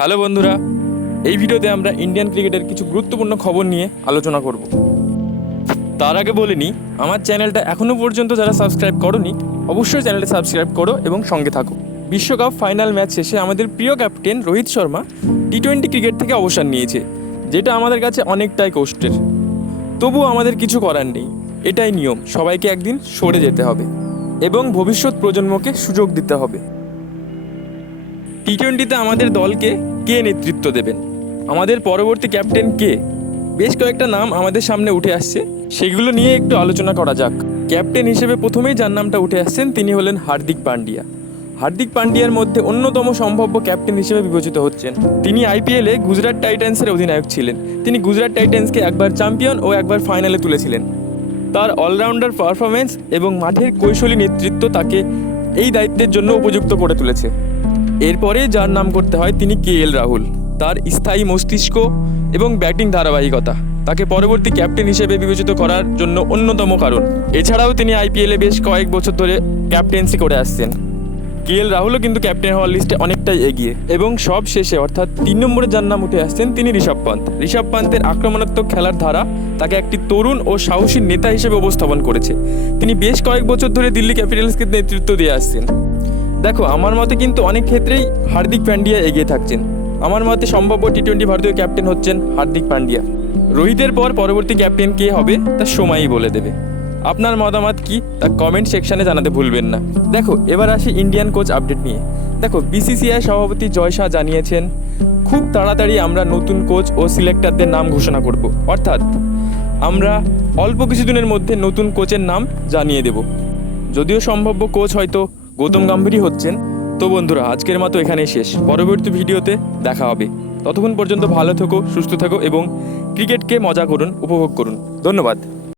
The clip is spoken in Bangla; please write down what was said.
হ্যালো বন্ধুরা, এই ভিডিওতে আমরা ইন্ডিয়ান ক্রিকেটের কিছু গুরুত্বপূর্ণ খবর নিয়ে আলোচনা করব। তার আগে বলে নিই, আমার চ্যানেলটা এখনও পর্যন্ত যারা সাবস্ক্রাইব করোনি অবশ্যই চ্যানেলটা সাবস্ক্রাইব করো এবং সঙ্গে থাকো। বিশ্বকাপ ফাইনাল ম্যাচ শেষে আমাদের প্রিয় ক্যাপ্টেন রোহিত শর্মা টি-20 ক্রিকেট থেকে অবসর নিয়েছে, যেটা আমাদের কাছে অনেকটাই কষ্টের। তবুও আমাদের কিছু করার নেই, এটাই নিয়ম। সবাইকে একদিন সরে যেতে হবে এবং ভবিষ্যৎ প্রজন্মকে সুযোগ দিতে হবে। টি-20তে আমাদের দলকে কে নেতৃত্ব দেবেন, আমাদের পরবর্তী ক্যাপ্টেন কে, বেশ কয়েকটা নাম আমাদের সামনে উঠে আসছে, সেগুলো নিয়ে একটু আলোচনা করা যাক। ক্যাপ্টেন হিসেবে প্রথমেই যার নামটা উঠে আসছেন তিনি হলেন হার্দিক পান্ডিয়া। হার্দিক পান্ডিয়ার মধ্যে অন্যতম সম্ভাব্য ক্যাপ্টেন হিসেবে বিবেচিত হচ্ছেন। তিনি আইপিএলে গুজরাট টাইটান্সের অধিনায়ক ছিলেন। তিনি গুজরাট টাইটান্সকে একবার চ্যাম্পিয়ন ও একবার ফাইনালে তুলেছিলেন। তার অলরাউন্ডার পারফরমেন্স এবং মাঠের কৌশলী নেতৃত্ব তাকে এই দায়িত্বের জন্য উপযুক্ত করে তুলেছে। এরপরে যার নাম করতে হয় তিনি কেএল রাহুল। তার স্থায়ী মস্তিষ্ক এবং ব্যাটিং ধারাবাহিকতা তাকে পরবর্তী ক্যাপ্টেন হিসেবে বিবেচিত করার জন্য অন্যতম কারণ। এছাড়াও তিনি আইপিএলে বেশ কয়েক বছর ধরে ক্যাপ্টেন্সি করে আসছেন। কেএল রাহুলও কিন্তু ক্যাপ্টেন হওয়ার লিস্টে অনেকটাই এগিয়ে। এবং সব শেষে অর্থাৎ 3 নম্বরে যার নাম উঠে আসছেন তিনি ঋষভ পান্ত। ঋষভ পান্তের আক্রমণাত্মক খেলার ধারা তাকে একটি তরুণ ও সাহসী নেতা হিসেবে উপস্থাপন করেছে। তিনি বেশ কয়েক বছর ধরে দিল্লি ক্যাপিটালসকে নেতৃত্ব দিয়ে আসছেন। দেখো, আমার মতে কিন্তু অনেক ক্ষেত্রেই হার্দিক পান্ডিয়া এগিয়ে থাকছেন। আমার মতে সম্ভাব্য টি-20 ভারতীয় ক্যাপ্টেন হচ্ছেন হার্দিক পান্ডিয়া। রোহিতের পর পরবর্তী ক্যাপ্টেন কে হবে তা সময়ই বলে দেবে। আপনার মতামত কি তা কমেন্ট সেকশনে জানাতে ভুলবেন না। দেখো, এবার আসি ইন্ডিয়ান কোচ আপডেট নিয়ে। দেখো, বিসিসিআই সভাপতি জয় শাহ জানিয়েছেন খুব তাড়াতাড়ি আমরা নতুন কোচ ও সিলেক্টরদের নাম ঘোষণা করব। অর্থাৎ আমরা অল্প কিছুদিনের মধ্যে নতুন কোচের নাম জানিয়ে দেব। যদিও সম্ভাব্য কোচ হয়তো গৌতম গম্ভীরই হচ্ছেন। তো বন্ধুরা, আজকের মতো এখানেই শেষ। পরবর্তী ভিডিওতে দেখা হবে। ততক্ষণ পর্যন্ত ভালো থেকো, সুস্থ থাকো এবং ক্রিকেটকে মজা করুন, উপভোগ করুন। ধন্যবাদ।